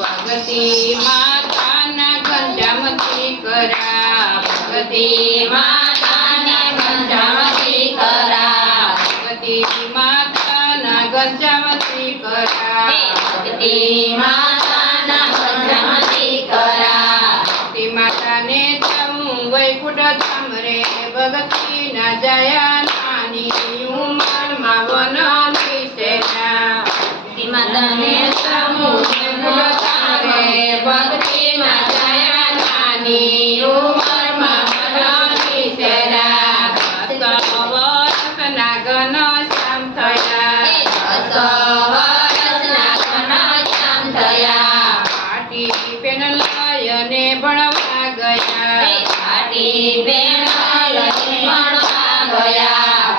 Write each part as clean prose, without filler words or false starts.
ભગતિ માતાના ગંજામતી કરા ભગતિ માતાના ગંજામતી કરા ભગતિ માતાના ગંજામતી કરા ભગતિ માતાના ગંજામતી કરા ભક્તિ માતાને જાઉં વૈકુંઠ ધામ રે ભગતિ ના જયા નાની ઉંમરમાં વનની સેના ભક્તિ માતાને જાઉં ભક્તિ ના જયા નાની ઉંમરમાં વનની સેના વર્ષના ગણ શ્યામ થયા પાટી પેન લયને ભણવા ગયા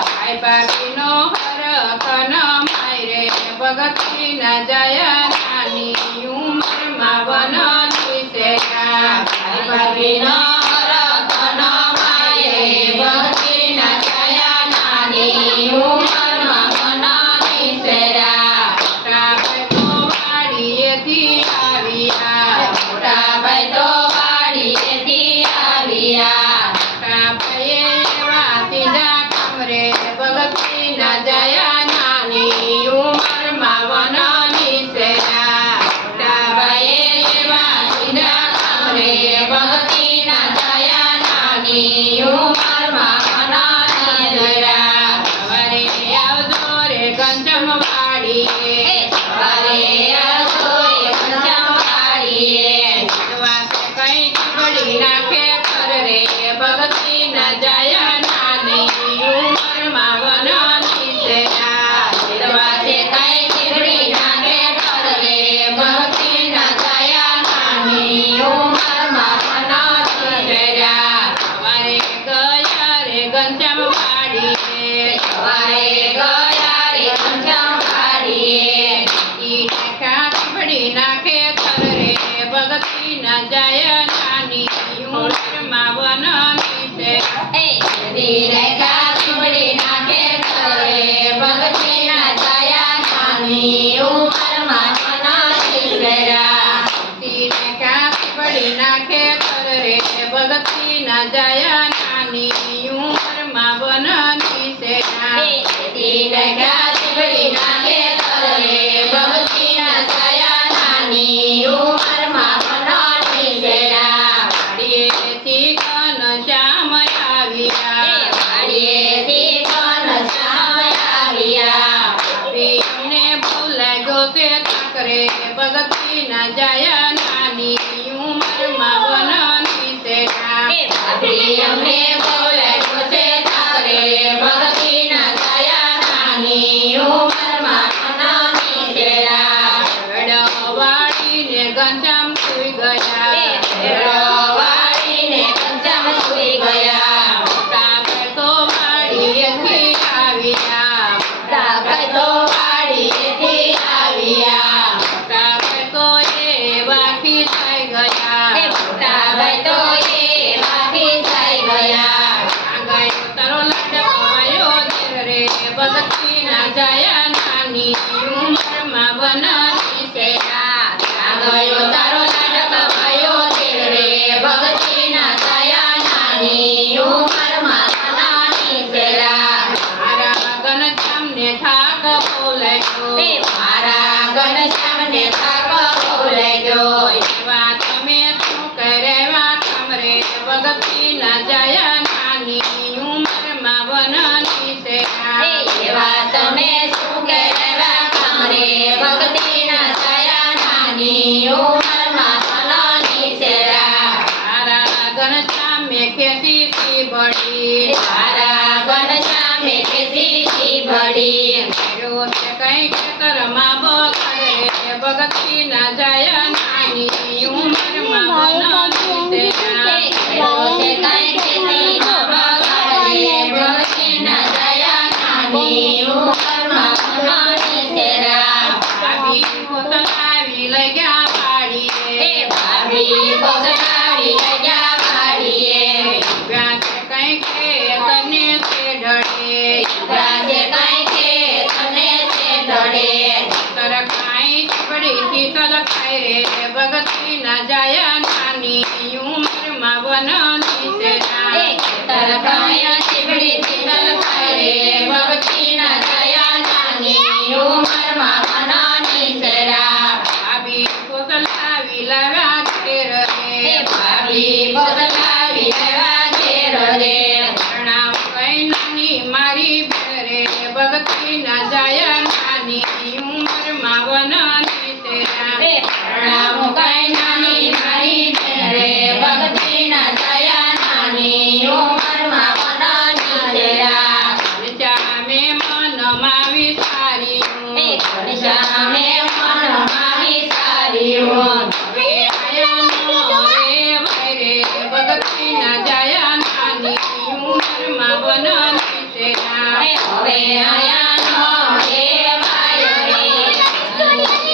ભાઈ બાપીનો હરખ ન માયરે ભગતિ ના જયા નાની ઉંમરમાં વનની સેના ભાઈ બાપીનો હરખ ન માયરે ભગતિ ના જયા નાની ઉંમરમાં વનની સેના મોટા ભાઈ તો વાડીએથી આવ્યા મોટા ભાઈ તો વાડીએથી આવ્યા મોટા ભાઈએ એવા સીધા કમરે ભગતિ ના જયા નાની ઉંમરમાં વનની સેના મોટા ભાઈએ એવા સીધા કમરે ભગતિ ના જયા નાની ઉંમરમાં વનની સેના સવારે આવજો રે ગંજમ વાડીએ સવારે આવજો રે ગંજમ વાડીએ વાસે કઈ ચીબડી નાખે કર રે ભગતિ ના જયા નાની ઉંમરમાં વનની સેના વાસે કઈ ચીબડી નાખે કર રે ભગતિ ના જયા નાની ઉંમરમાં વનની સેના સવારે ગયા રે ગંજમ વાડીએ સવારે ગયા રે ગંજમ વાડીએ ઈને કાચબડી નાખે કર રે ભગતિ ના જયા નાની ઉંમરમાં વનની સેના ઈને કાચબડી નાખે કર રે ભગતિ ના જયા નાની ઉંમરમાં વનની સેના ઈને કાચબડી નાખે કર રે ભગતિ ના જયા નાની ઉંમરમાં વનની સેના ઈને કાચબડી નાખે કર રે ભગતિ ના જયા નાની ઉંમરમાં વનની સેના વાડીએથી ઘનશ્યામ આવ્યા વાડીએથી ઘનશ્યામ આવ્યા અમને ભૂલાગ્યો તે ઠાકરે ભગતિ ના જયા નાની ઉંમરમાં વનની સેના અમને ભૂલાગ્યો તે ઠાકરે ભગતિ ના જયા નાની ઉંમરમાં વનની સેના વાડીને ગંજામ સુઈ ગયા વાડીને ગંજામ સુઈ ગયા મોટા ભાઈ તો વાડીએથી આવ્યા મોટા ભાઈ તો વાડીએથી આવ્યા મોટા ભાઈ તો એવા ખીચાઈ ગયા મોટા ભાઈ તો એવા ખીચાઈ ગયા ગયો તારો લાડવાયો રે ભગતિ ના જયા નાની ઉંમરમાં વનની સેના ગયો તારો લાડવાયો રે ભગતિ ના જયા નાની ઉંમરમાં વનની સેના મારા ઘનશ્યામને થાક બોલાયો મારા ઘનશ્યામને થાક બોલાયો એવા તમે શું કરેવા કમરે ભગતિ ના જયા નાની ઉંમરમાં વનની સેના એવા તમે શું કરેવા ચડે સરકાઈ ચીપડીથી સલખાય રે ભગતી ના જાય નાની ઉંમરમાં વનની સેરા તરકાયા ચીબડીથી સલખાય રે ભક્તિ ના દયા નાની ઉંમરમાં મનાની સેરા ભાભી કોસલાવી લાવ્યા ઘેર રે ભાભી બોલાવી લેવા ઘેર રે પ્રણામ કઈ નાની મારી બેરે ભગતી ના જાય નાની ઉંમરમાં વનની સેરા પ્રણામ કઈ નાની મારી ઘેરે ભક્તિ ના દયા નાની ઉંમરમાં મનાની સેરા ચામે મનમાં વિચાર્યું સામે મનમાં વિચાર્યું હવે આયાનો રે વૈરે ભગતી ના જાય નાની ઉંમરમાં વનની સેરા હવે આયાનો રે વાયો રે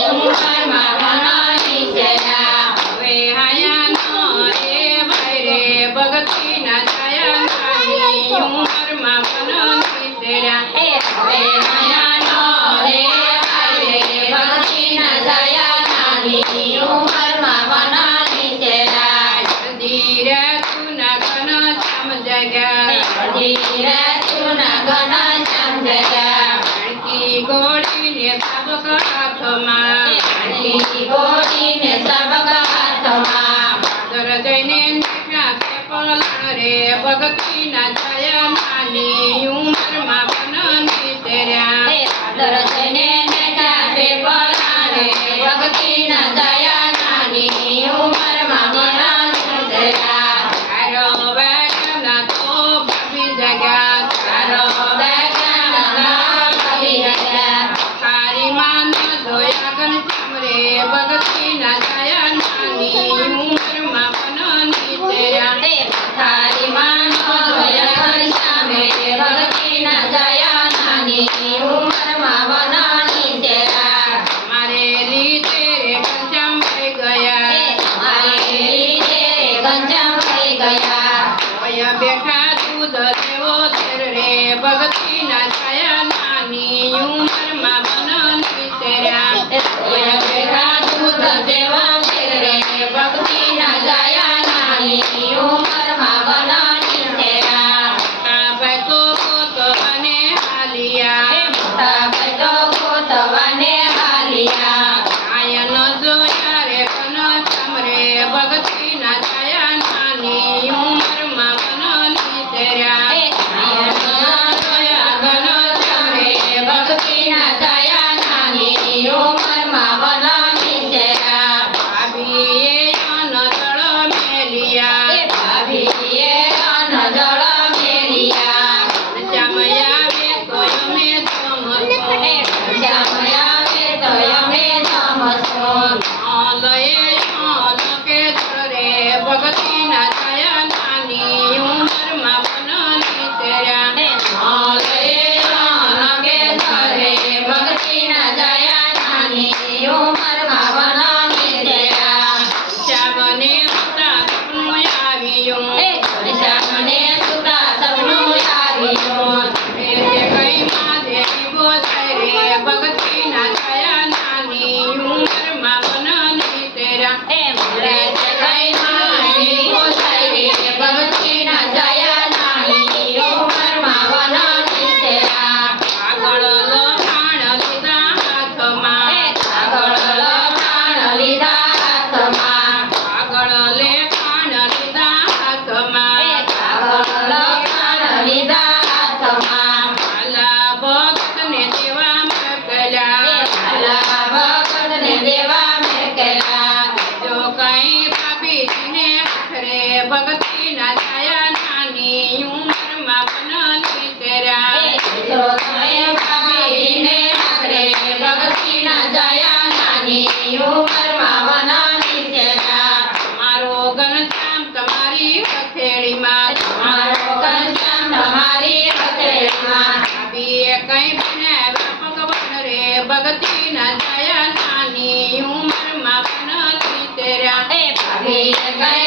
ઉંમરમાં મનાની સેરા હવે આયાનો રે વૈરે ભગતી ના જાય નાની ઉંમરમાં વનની સેરા હવે આયાનો રે વાયો રે ભક્તિ ના દયા નાની ઉંમરમાં મનાની સેરા ધીરે તું ના ઘન સમજ્યા ધીરે તું ના ગણ સમજ્યા ભણકી ગોળીને સાબક હાથમાં ગોળીને સબક હાથમાં પાદર જઈને નીકળ્યા તે પલણ રે ભગતી ના જાય નાની ઉંમરમાં વનની સેર્યા દર્શને નેતા છે પલાણે ભક્તિ ના દયા નાની ઉંમરમાં મનાની સેરા તારો વેગના તો ભાભી જગ્યા તારો બેગના કવિ રહ્યા તારી માન જોયા ઘનશ્યામ રે ભગતી ના જાય નાની ઉંમરમાં વનની સેર્યા તારી માનો જોયા સામે ભક્તિ ના દયા નાની ઉંમરમાં મનાની સેરા મારે લીધે રે ઘનશ્યામ થઈ ગયા મારે લીધે ગંજામ થઈ ગયા ઓય બેઠા દૂધ દેવો ધેર રે ભગતી ના જાય નાની ઉંમરમાં વનની સેર્યા ઓય બેઠા દૂધ દેવા ઘેરે ભક્તિ ના દયા નાની ઉંમરમાં મનાની સેરા કાભાઈ તો પોતવાને હાલિયા મોટા ભજો ગોતવાને હાલિયા આયન જોયા રે ઘનશ્યામ રે ભગતી ના જાય નાની ઉંમરમાં વનની સેર્યા ભક્તિ ના દયા નાની ઉંમરમાં મનાની સેરા ભાભીએ અન જળ મેલિયા ભાભીએ અન જળ મેલિયા શ્યામ આવે તો અમે જમશો શ્યામયા તો અમે જમશો લયે અન કે ધરે ભગતી ના જાય નાની ઉંમરમાં વનની સેર્યા ભક્તિ ના દયા નાની ઉંમરમાં મનાની સેરા શ્યામને સુતા સપનું આવ્યું શ્યામને સુતા સપનું આવ્યું તે કઈ માં દેવી બોલાય રે ભગતી ના જાય નાની ઉંમરમાં વનની સેર્યા મળે છે કઈ નાની બોલાય રે ભક્તિ ના દયા નાની ઉંમરમાં મનાની સેરા આગળ લખાણ લીધા હાથમાં આગળ લખાણ લીધા હાથમાં આગળ લેખાણ લીધા હાથમાં આગળ લખાણ લીધા હાથમાં આલા ભક્તને દેવા મોકલ્યા આલા ભગતને દેવા મેકેલા જો કઈ ભાભીજીને હાથરે ભગતી ના જાય નાની ઉંમરમાં વનની સેર્યા જો તમે ભાભીને આખરે ભક્તિ ના દયા નાની ઉંમરમાં મનાની સેરા મારો ઘનશ્યામ તમારી હથેળીમાં મારો ઘનશ્યામ તમારી હથેળીમાં ભાભીએ કઈ બનાવ્યા ભગવાન રે ભગતી ના જાય નાની ઉંમરમાં વનની સેર્યા ભાભીએ કઈ